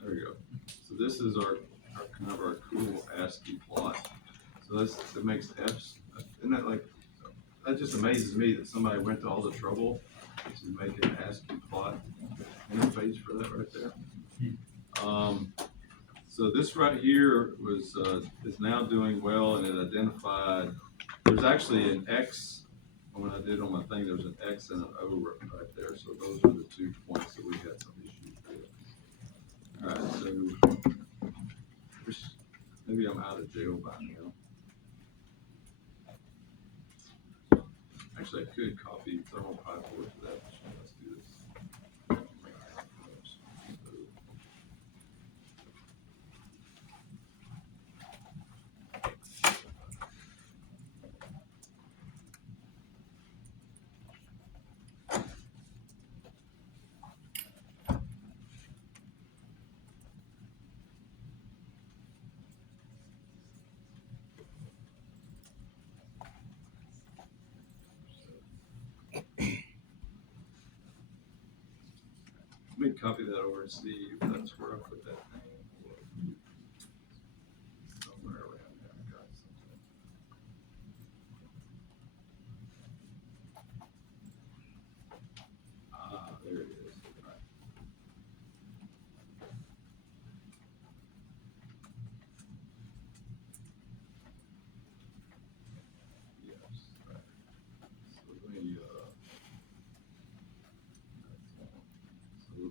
There we go. So this is our kind of our cool ASCII plot. So that makes F's. Isn't that like, that just amazes me that somebody went to all the trouble to make an ASCII plot interface for that right there. So this right here was is now doing well, and it identified, there's actually an X. When I did on my thing, there's an X and an O right there. So those are the 2 points that we had some issues with. All right, so maybe I'm out of jail by now. Actually, I could copy thermal pipe over to that machine. Let's do this. Let me copy that over and see if that's where I put that thing. Somewhere around there, I got something. Ah, there it is. Right. Yes, right. So let me, so,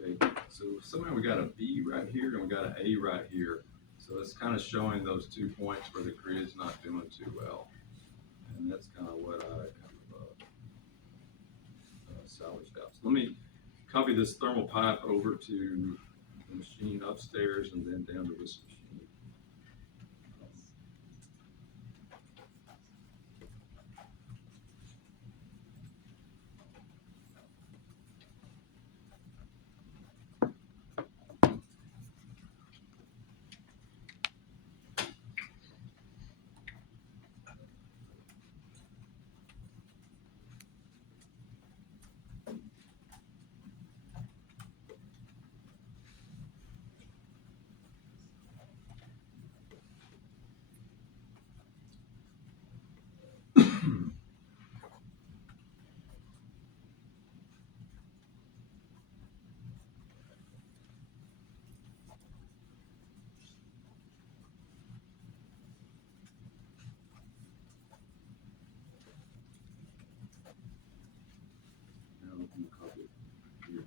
okay, so somehow we got a B right here and we got an A right here. So it's kind of showing those 2 points where the grid's not doing too well. And that's kind of what I salvaged out. So let me copy this thermal pipe over to the machine upstairs and then down to this machine. Now I'm going to copy it here.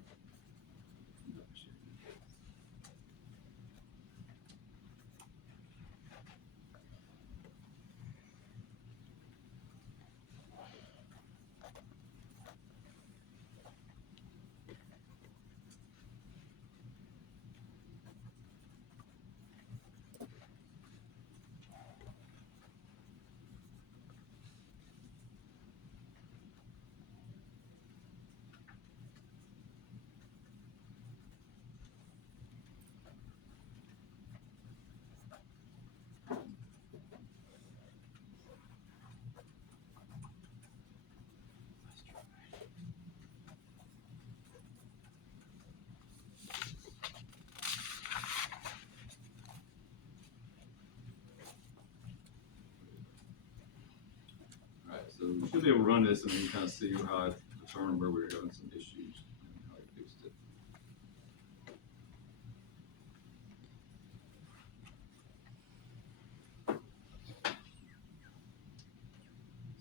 So we should be able to run this and then kind of see how I determine where we're having some issues and how I fixed it.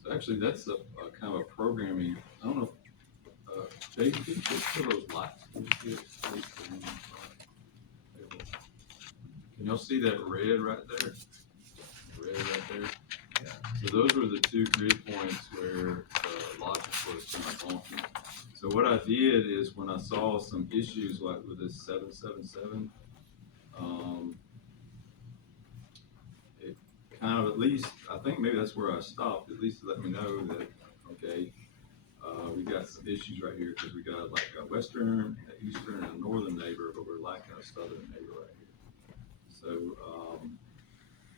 So actually, that's a kind of a programming. I don't know. Jay, can you fix those lights? Can y'all see that red right there? Red right there. Yeah. So those were the two grid points where the logic was kind of wonky. So what I did is when I saw some issues like with this 777, it kind of at least, I think maybe that's where I stopped, at least to let me know that, okay, we got some issues right here because we got like a western, an eastern, and a northern neighbor, but we're lacking a southern neighbor right here. So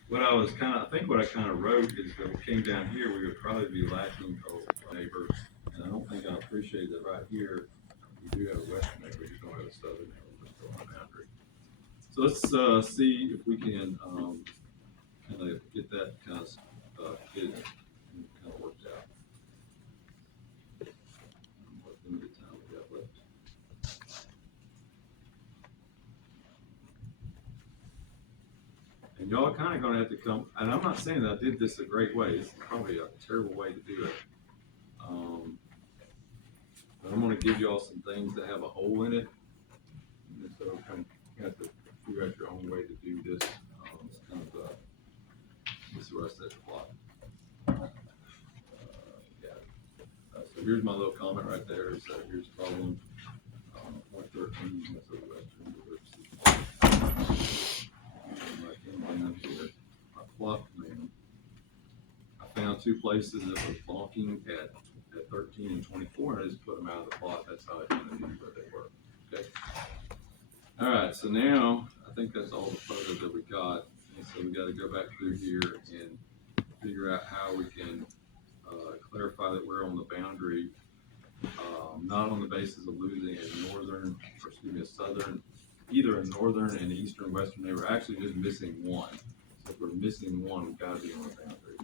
what I was I think what I kind of wrote is that we came down here, we would probably be lacking a neighbor, and I don't think I appreciate that right here. We do have a western neighbor, we just don't have a southern neighbor, we're still on the boundary. So let's see if we can kind of get that kind of hidden and kind of worked out. What limited time we got left. And y'all are kind of going to have to come, and I'm not saying that I did this a great way, it's probably a terrible way to do it. But I'm going to give y'all some things that have a hole in it, and so you have to figure out your own way to do this. This is where I set the plot. So here's my little comment right there. So here's problem point 13. That's the western diversity. My plot command. I found two places that were blocking at 13 and 24, and I just put them out of the plot. That's how I knew where they were. Okay. All right. So now I think that's all the photos that we got. And so we got to go back through here and figure out how we can clarify that we're on the boundary, not on the basis of losing a southern, either a northern and eastern western neighbor. Actually, just missing one. So if we're missing one, we've got to be on the boundary.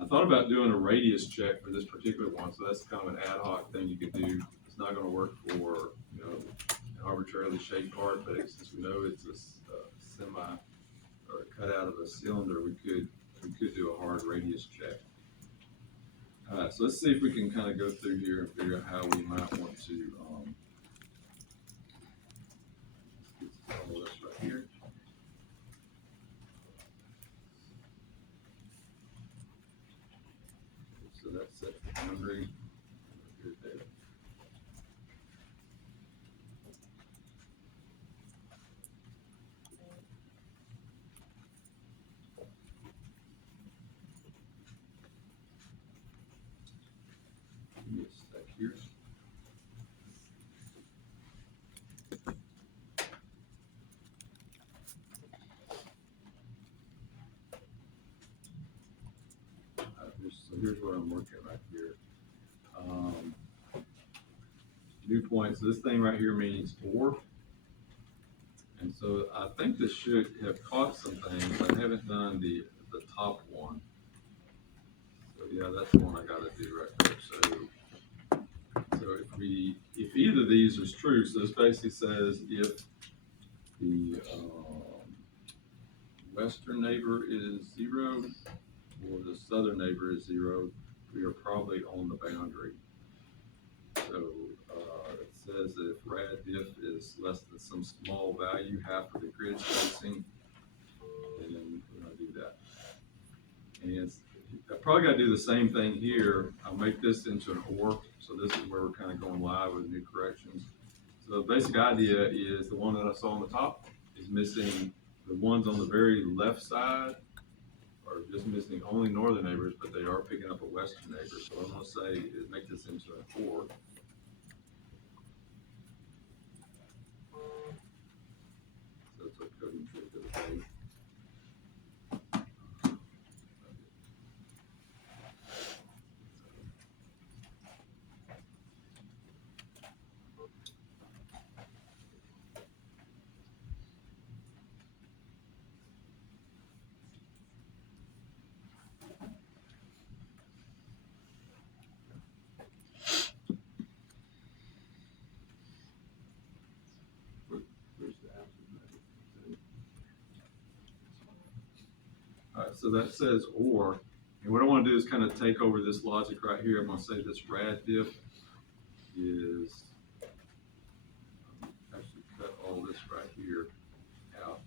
I thought about doing a radius check for this particular one, so that's kind of an ad hoc thing you could do. It's not going to work for an arbitrarily shaped part, but since we know it's a semi or a cut out of a cylinder, we could do a hard radius check. All right, so let's see if we can kind of go through here and figure out how we might want to get all this right here. So that's set the boundary. Here's there. Give me a sec here. So here's what I'm working right here. New point. So this thing right here means or. And so I think this should have caught some things. I haven't done the top one. So yeah, that's the one I got to do right there. So if either of these is true, so this basically says if the western neighbor is 0 or the southern neighbor is 0, we are probably on the boundary. So it says that if rad diff is less than some small value, half of the grid spacing, and then we're going to do that. And I probably got to do the same thing here. I'll make this into an or, so this is where we're kind of going live with new corrections. So the basic idea is the one that I saw on the top is missing the ones on the very left side are just missing only northern neighbors, but they are picking up a western neighbor. So what I'm going to say is make this into an or. So that's what coding trick of the day. All right, so that says or, and what I want to do is kind of take over this logic right here. I'm going to say this rad diff is, actually cut all this right here out.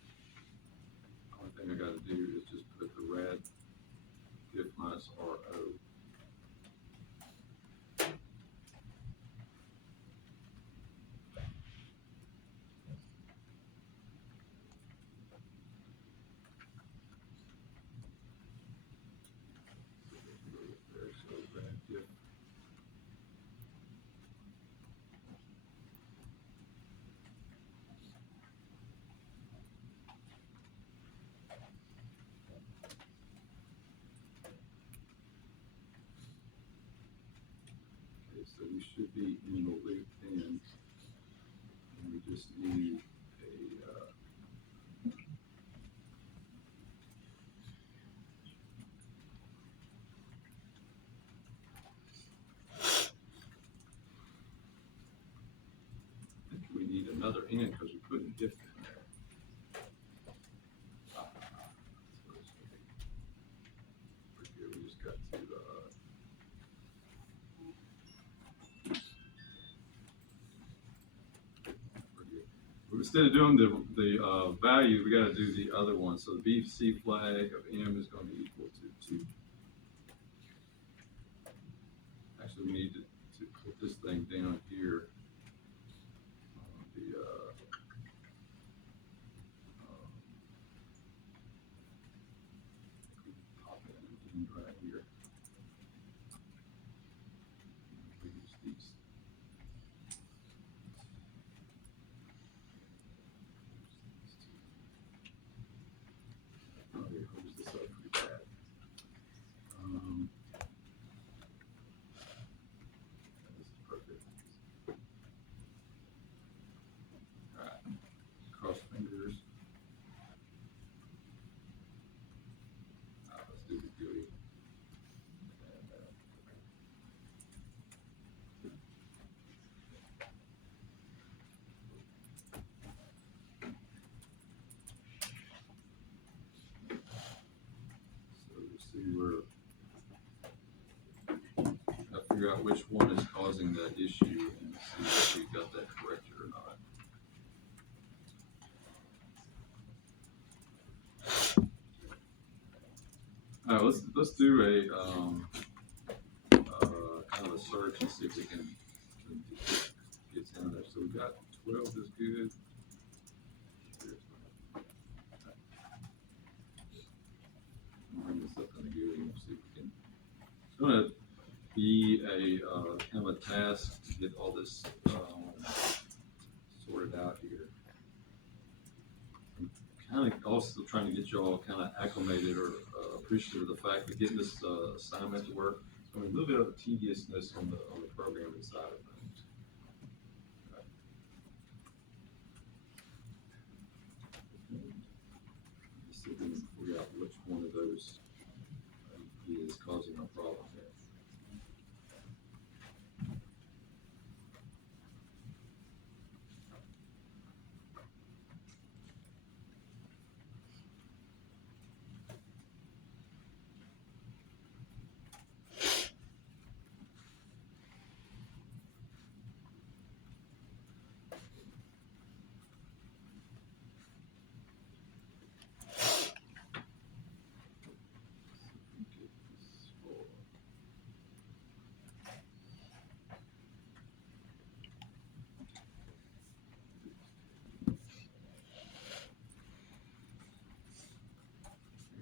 The only thing I got to do is just put the rad diff So we should be in the loop then. And we just need a, I think we need another N because we couldn't get there. We just got to, instead of doing the value, we got to do the other one. So the BC flag of M is going to be equal to 2. Actually, we need to put this thing down here. Pop it right here. We use these. Oh, here, hold this up pretty bad. This is perfect. All right, cross fingers. Let's do the GUI. So you see where I figure out which one is causing that issue and see if we got that corrected or not. All right, let's do a kind of a search and see if we can get in there. So we got 12 is good. Bring this up in the GUI and see if we can. It's going to be a kind of a task to get all this sorted out here. I'm kind of also trying to get you all kind of acclimated or appreciative of the fact that getting this assignment to work. I mean, a little bit of tediousness on the programming side of things. Let's see if we can figure out which one of those is causing our problem here.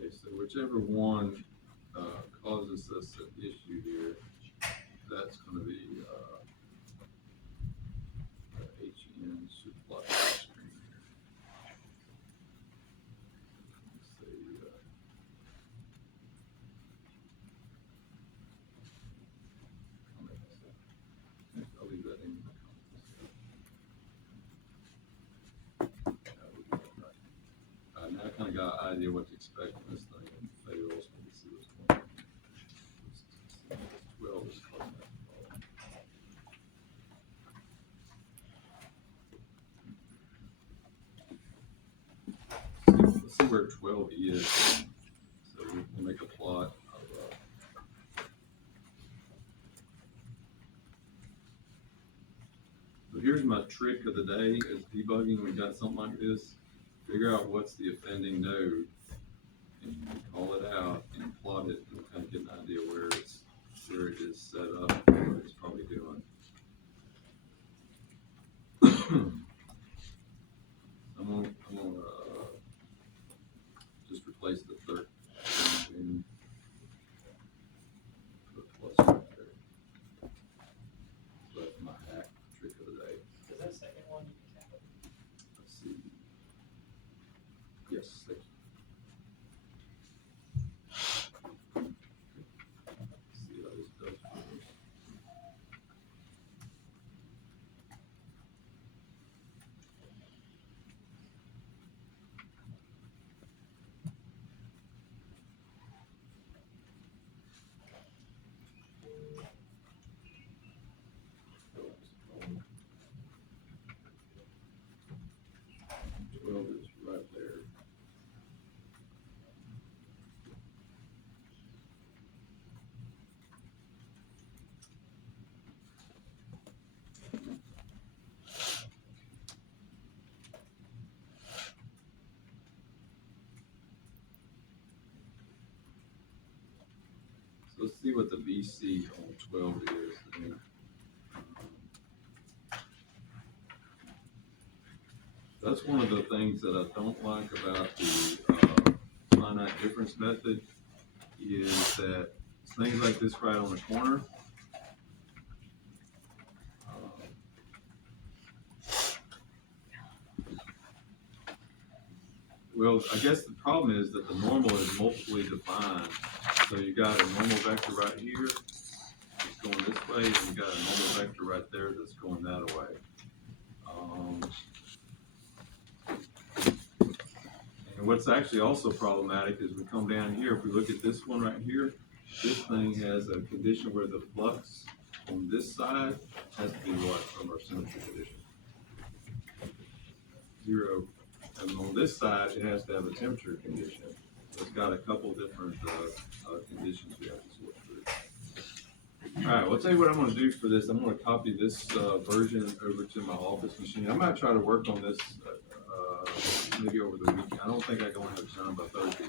So whichever one causes us an issue here, that's going to be HN should fly the screen here. Let's see. I'll leave that in. Now I kind of got an idea what to expect from this thing and fails. Let me see what's going on. 12 is causing that problem. Let's see where 12 is. So we'll make a plot of so here's my trick of the day is debugging. We got something like this. Figure out what's the offending node and call it out and plot it and kind of get an idea where it is set up and what it's probably doing. I'm gonna just replace the 13 and put a plus right there. So that's my hack trick of the day. Is that second one you can tap it? Let's see. Yes, thank you. let's see what the VC on 12 is. And, that's one of the things that I don't like about the finite difference method is that things like this right on the corner. Well, I guess the problem is that the normal is multiply defined. So you got a normal vector right here that's going this way, and you got a normal vector right there that's going that way. And what's actually also problematic is we come down here, if we look at this one right here, this thing has a condition where the flux on this side has to be what from our symmetry condition? 0. And on this side, it has to have a temperature condition. So it's got a couple different conditions we have to sort through. All right, well, I'll tell you what I'm going to do for this. I'm going to copy this version over to my office machine. I might try to work on this maybe over the weekend. I don't think I can have it done by Thursday.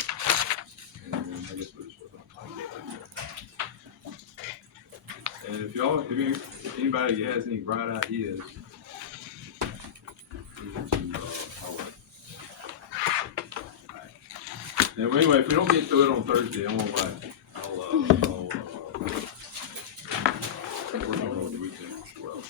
And then I guess we'll just work on it. And if anybody has any bright ideas, now, anyway, if we don't get through it on Thursday, I won't lie. I'll work on it over the weekend as well.